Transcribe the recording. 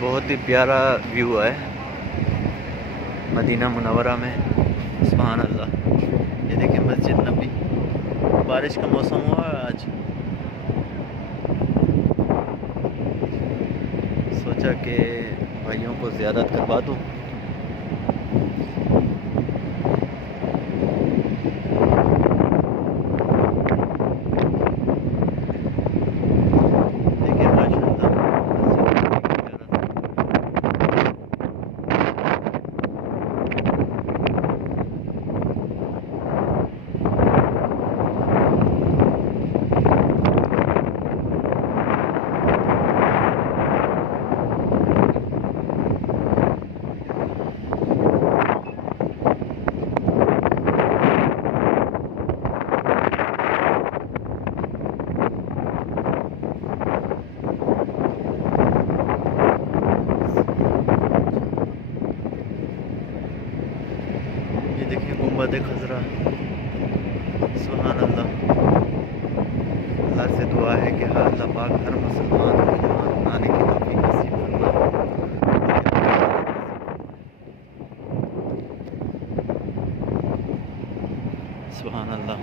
बहुत ही प्यारा व्यू है मदीना मुनव्वरा में। सुभान अल्लाह। ये देखिए मस्जिद नबी। बारिश का मौसम हुआ है आज, सोचा कि भाइयों को ज़ियारत करवा दूँ। देखिए माशाल्लाह ये देखिए गुंबद खजरा। सुभान अल्लाह। अल्लाह से दुआ है कि हाँ अल्लाह पाक हर मुसलमान को यहाँ आने की तौफीक नसीब फरमाए। सुभान अल्लाह।